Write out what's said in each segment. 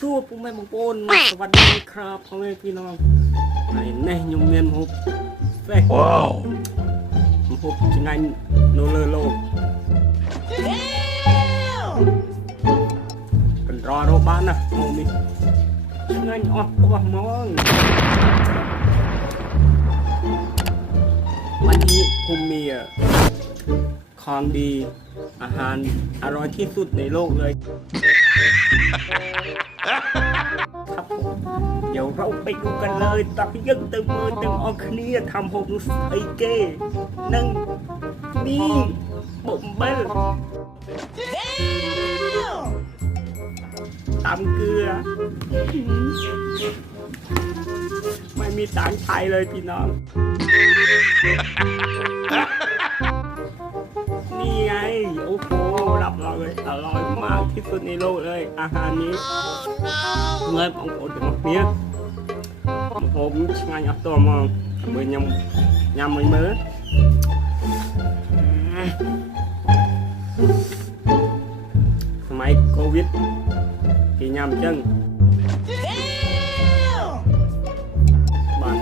สู้ปุ้มแม่บางโปนสวัสดีครับพ่อแม่พี่น้องไอ้แน่ยมเมียนหุบแฟกว้าวฮุบจังไงโนเลโลเป็นรอโรบ้านนะโมมิจังไงออกตัวมองวันนี้ผมมีของดีอาหารอร่อยที่สุดในโลกเลย ครับผมเดี๋ยวเราไปดูกันเลยตักยังเติมมือเติมออกគ្នាทำผมสไอเก้นั่งนี่ผมเบลตำเกลือ ไม่มีตังค์ใช้เลยพี่น้อง ពីគុននេះលោកអើយអាហារនេះងាយបងប្អូនទាំងអស់គ្នាម្ហូបឆ្ងាញ់អស់តហ្មងមើលញ៉ាំញ៉ាំមួយមើលសម័យកូវីដគេញ៉ាំអញ្ចឹងបាទ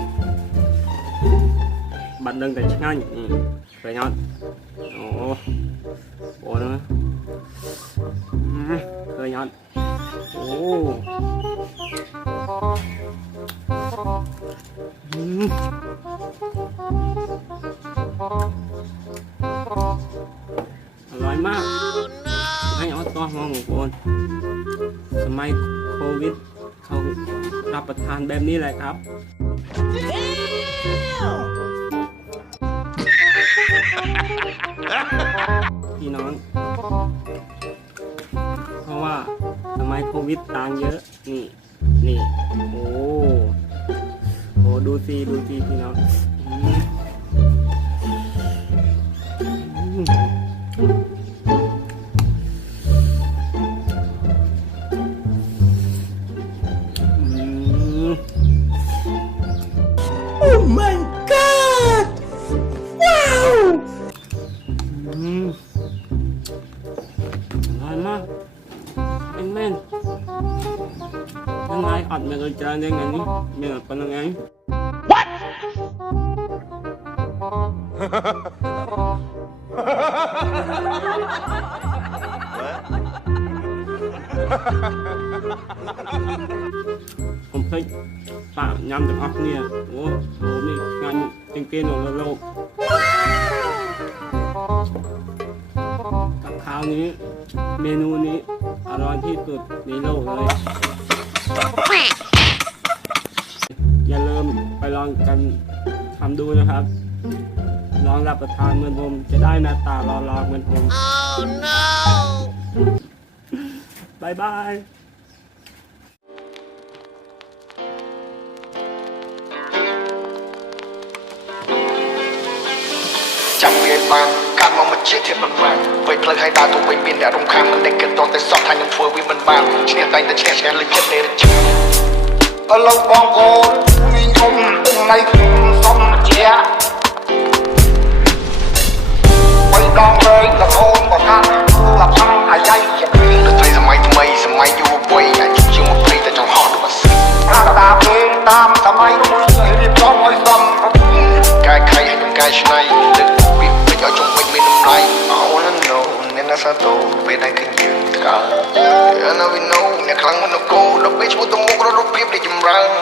បានដឹងតែឆ្ងាញ់ឃើញអត់អូ อร่อยมากให้ออสตัวมองของคนสมัยโควิด เขารับประทานแบบนี้แหละครับพี่น้อง เพราะว่าสมัยโควิดต่างเยอะ นี่ นี่โอ้โอ้ดูสิดูสิพี่น้องอืมอืมอืม Oh my god! Wow! อืมอร่อยมากเป็นแม่น ยังไงอัดเมนูจานได้ไงนี่เมนูเป็นยังไงผมเคยปะยำจากออฟเนี่ยโอ้โหมีงานเก่งๆของโลกกับข้าวนี้ เมนูนี้อร่อยที่สุดในโลกเลย อย่าลืมไปลองกันทำดูนะครับ ลองรับประทานเหมือนผม จะได้หน้าตาลหลอๆเหมือนผม Oh no บายบายจับเรียน កាត់មកមកជាធៀបមិនបានវៃផ្លូវឲ្យដើរទៅវិញមានអ្នករំខានមិនដែលគិតតតែសោះថានឹងធ្វើវាមិនបានឈ្នះតែតែឈ្នះឈ្នះលើចិត្តនៃរជិឥឡូវបងប្អូនមីងខ្ញុំថ្ងៃខ្ញុំសំជាបីដងរែងរហូតមកថាលផាំអាយ៉ៃជាពីរត្រីសម័យថ្មីសម័យយុវវ័យអាយុជាង20តែចង់ហត់របស់ស៊ីប្រាដាភ្លេងតាមសម័យនោះរៀបចំឲ្យសមកែខៃឲ្យខ្ញុំកែច្នៃ អ្នកណាសាទោពេលដែលឃើញយើងថ្កើ I know we know អ្នកខ្លាំងមិននៅគោដល់ពេលឈ្មោះទៅមុខរត់រូបភាពរីកចម្រើន